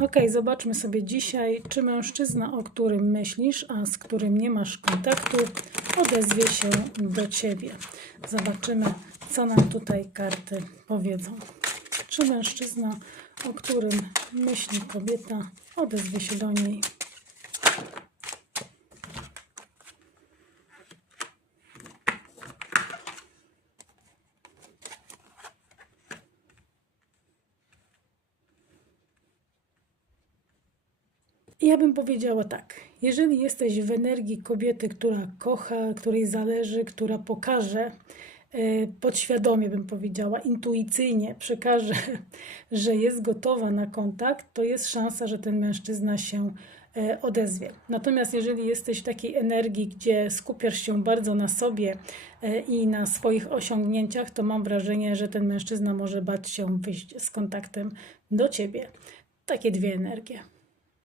Ok, zobaczmy sobie dzisiaj, czy mężczyzna, o którym myślisz, a z którym nie masz kontaktu, odezwie się do Ciebie. Zobaczymy, co nam tutaj karty powiedzą. Czy mężczyzna, o którym myśli kobieta, odezwie się do niej. Ja bym powiedziała tak, jeżeli jesteś w energii kobiety, która kocha, której zależy, która pokaże, podświadomie bym powiedziała, intuicyjnie przekaże, że jest gotowa na kontakt, to jest szansa, że ten mężczyzna się odezwie. Natomiast jeżeli jesteś w takiej energii, gdzie skupiasz się bardzo na sobie i na swoich osiągnięciach, to mam wrażenie, że ten mężczyzna może bać się wyjść z kontaktem do Ciebie. Takie dwie energie.